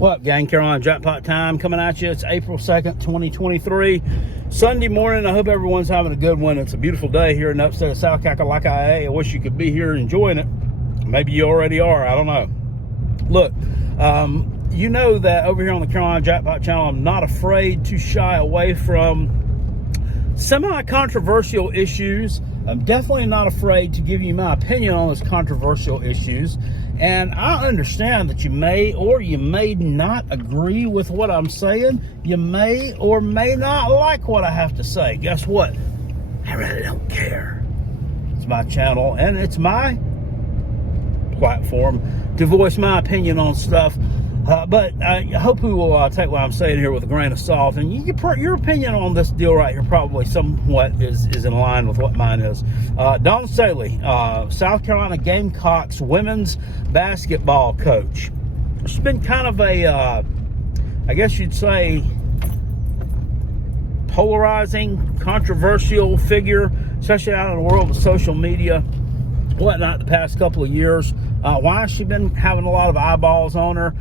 What up, gang? Carolina Jackpot time coming at you. It's April 2nd, 2023. Sunday morning. I hope everyone's having a good one. It's a beautiful day here in the upstate of South Kakalaka. I wish you could be here enjoying it. Maybe you already are. I don't know. Look, you know that over here on the Carolina Jackpot channel, I'm not afraid to shy away from semi-controversial issues. I'm definitely not afraid to give you my opinion on those controversial issues. And I understand that you may or you may not agree with what I'm saying. You may or may not like what I have to say. Guess what? I really don't care. It's my channel and it's my platform to voice my opinion on stuff. But I hope you will take what I'm saying here with a grain of salt. And your opinion on this deal right here probably somewhat is in line with what mine is. Dawn Staley, South Carolina Gamecocks women's basketball coach. She's been kind of a, I guess you'd say, polarizing, controversial figure, especially out in the world of social media, whatnot, the past couple of years. Why has she been having a lot of eyeballs on her?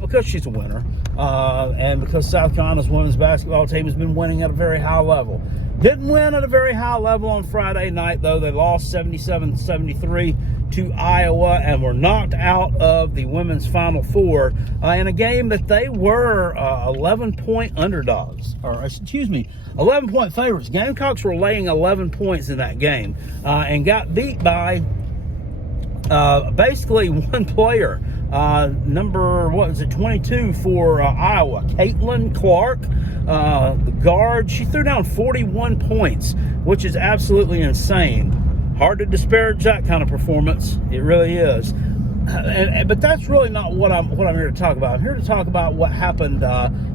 Because she's a winner, and because South Carolina's women's basketball team has been winning at a very high level. Didn't win at a very high level on Friday night, though. They lost 77-73 to Iowa and were knocked out of the women's Final Four in a game that they were 11-point underdogs, or excuse me, 11-point favorites. Gamecocks were laying 11 points in that game and got beat by basically one player. Number, 22 for Iowa, Caitlin Clark, the guard. She threw down 41 points, which is absolutely insane. Hard to disparage that kind of performance. It really is. But that's really not what I'm here to talk about. I'm here to talk about what happened,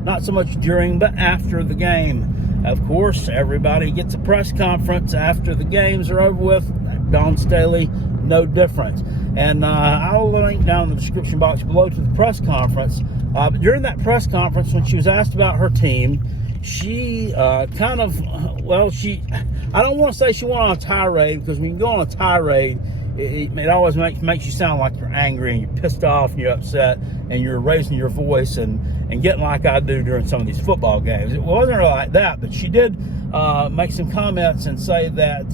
not so much during, but after the game. Of course, everybody gets a press conference after the games are over with. Dawn Staley, no different. And I'll link down in the description box below to the press conference. But during that press conference, when she was asked about her team, she I don't want to say she went on a tirade, because when you go on a tirade, it always makes you sound like you're angry and you're pissed off and you're upset and you're raising your voice and getting like I do during some of these football games. It wasn't really like that, but she did make some comments and say that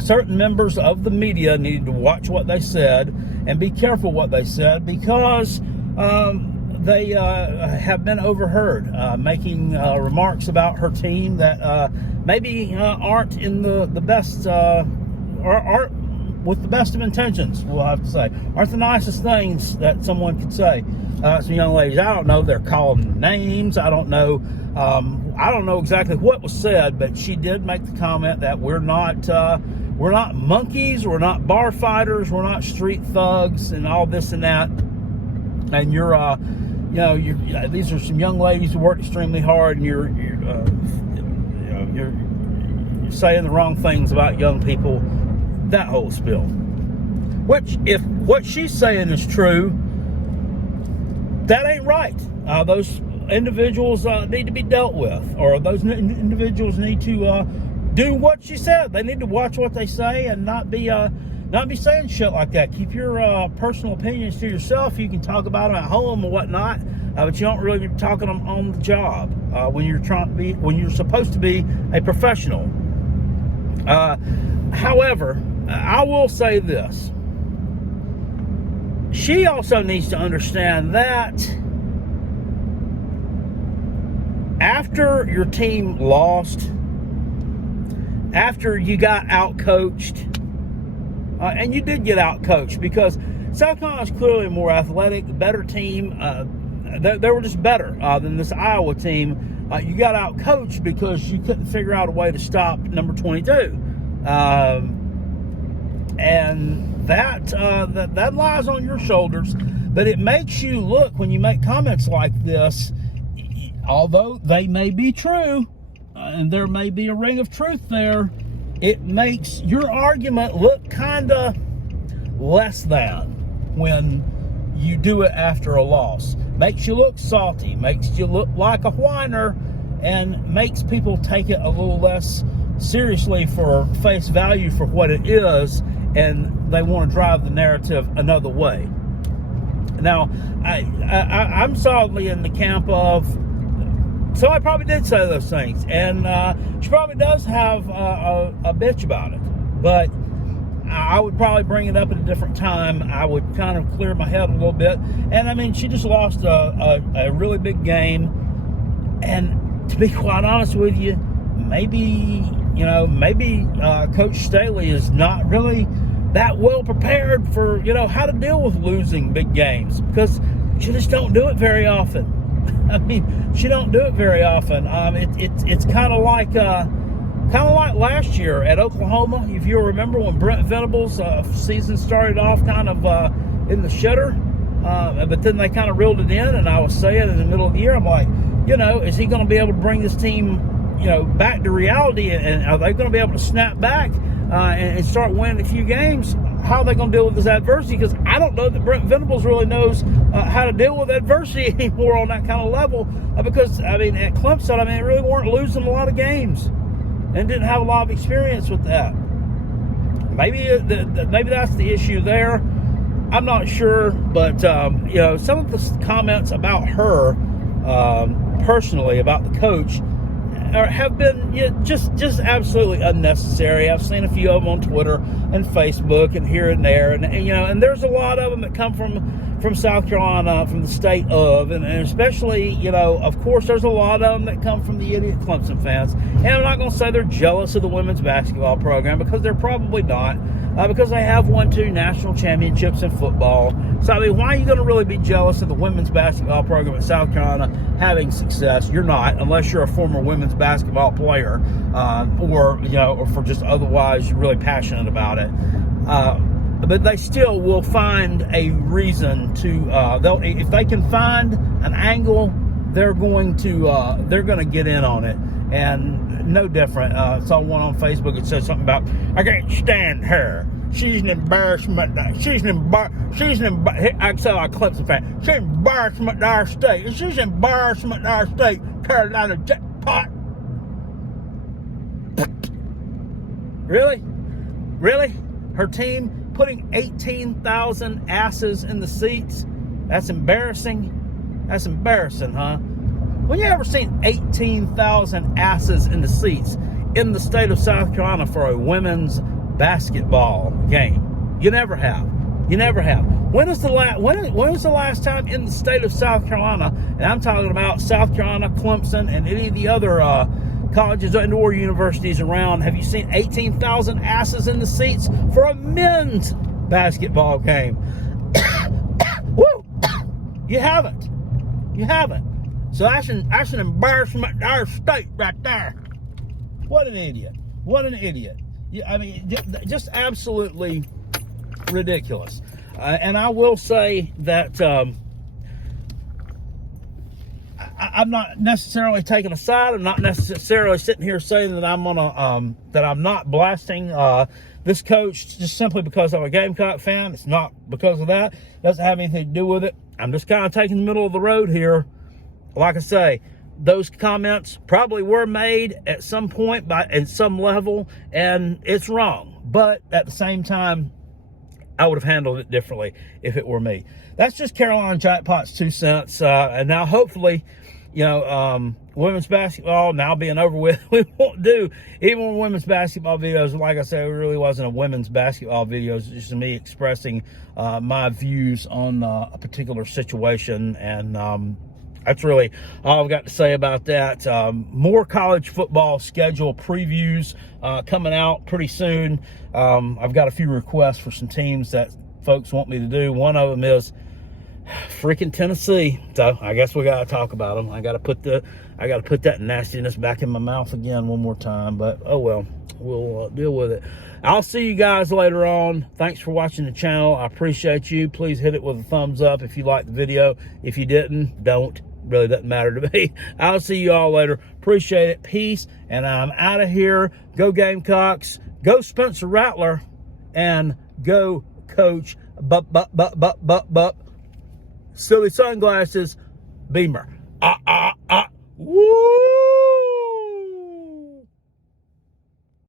certain members of the media needed to watch what they said and be careful what they said, because they have been overheard making remarks about her team that maybe aren't in the best, or aren't with the best of intentions, we'll have to say. Aren't the nicest things that someone could say. Some young ladies, I don't know, they're calling names. I don't know exactly what was said, but she did make the comment that we're not monkeys, we're not bar fighters, we're not street thugs, and all this and that. And these are some young ladies who work extremely hard, and you're saying the wrong things about young people. That whole spiel. Which, if what she's saying is true, that ain't right. Those individuals need to be dealt with, or those individuals need to do what she said. They need to watch what they say and not be saying shit like that. Keep your personal opinions to yourself. You can talk about them at home or whatnot, but you don't really be talking them on the job when you're supposed to be a professional. However, I will say this. She also needs to understand that after your team lost, after you got out-coached, and you did get out-coached, because South Carolina is clearly a more athletic, better team. They were just better than this Iowa team. You got out-coached because you couldn't figure out a way to stop number 22. And that lies on your shoulders. But it makes you look, when you make comments like this, although they may be true, and there may be a ring of truth there, it makes your argument look kind of less than when you do it after a loss. Makes you look salty, makes you look like a whiner, and makes people take it a little less seriously for face value for what it is, and they want to drive the narrative another way. Now, I'm solidly in the camp of somebody probably did say those things, and she probably does have a bitch about it, but I would probably bring it up at a different time. I would kind of clear my head a little bit. And I mean, she just lost a really big game. And to be quite honest with you, maybe Coach Staley is not really that well prepared for, how to deal with losing big games, because she just don't do it very often. I mean, she don't do it very often. It's kind of like last year at Oklahoma, if you remember, when Brent Venables' season started off kind of in the shitter, but then they kind of reeled it in, and I was saying in the middle of the year, I'm like, is he going to be able to bring this team, back to reality, and are they going to be able to snap back and start winning a few games? How are they going to deal with this adversity? Because I don't know that Brent Venables really knows how to deal with adversity anymore on that kind of level, because, I mean, at Clemson, they really weren't losing a lot of games and didn't have a lot of experience with that. Maybe that's the issue there. I'm not sure, but some of the comments about her personally, about the coach, have been just absolutely unnecessary. I've seen a few of them on Twitter and Facebook and here and there, and there's a lot of them that come from South Carolina, from the state of, and especially, of course, there's a lot of them that come from the idiot Clemson fans. And I'm not going to say they're jealous of the women's basketball program, because they're probably not, because they have won 2 national championships in football. So, I mean, why are you going to really be jealous of the women's basketball program at South Carolina having success? You're not, unless you're a former women's basketball player, or for just otherwise you're really passionate about it. But they still will find a reason to, if they can find an angle, they're going to get in on it. And no different. I saw one on Facebook that said something about, I can't stand her. She's an embarrassment. I saw a Clemson fan. She's an embarrassment to our state. She's an embarrassment to our state. Carolina jackpot. Really? Really? Her team putting 18,000 asses in the seats? That's embarrassing? That's embarrassing, huh? When you ever seen 18,000 asses in the seats in the state of South Carolina for a women's basketball game? You never have. You never have. When was the last time in the state of South Carolina, and I'm talking about South Carolina, Clemson, and any of the other colleges and/or universities around, have you seen 18,000 asses in the seats for a men's basketball game? Woo! You haven't. You haven't. So that's an embarrassment to our state right there. What an idiot. What an idiot. I mean, just absolutely ridiculous. And I will say that I'm not necessarily taking a side. I'm not necessarily sitting here saying that I'm not blasting this coach just simply because I'm a Gamecock fan. It's not because of that. It doesn't have anything to do with it. I'm just kind of taking the middle of the road here. Like I say, those comments probably were made at some point at some level, and it's wrong. But at the same time, I would have handled it differently if it were me. That's just Carolina Jackpot's 2 cents. And now hopefully, women's basketball now being over with, we won't do even more women's basketball videos. Like I said, it really wasn't a women's basketball video. It's just me expressing my views on a particular situation. And that's really all I've got to say about that. More college football schedule previews coming out pretty soon. I've got a few requests for some teams that folks want me to do. One of them is freaking Tennessee. So I guess we got to talk about them. I got to put that nastiness back in my mouth again one more time. But oh well, we'll deal with it. I'll see you guys later on. Thanks for watching the channel. I appreciate you. Please hit it with a thumbs up if you liked the video. If you didn't, don't. Really doesn't matter to me. I'll see you all later. Appreciate it. Peace. And I'm out of here. Go Gamecocks. Go Spencer Rattler. And go Coach Silly Sunglasses Beamer.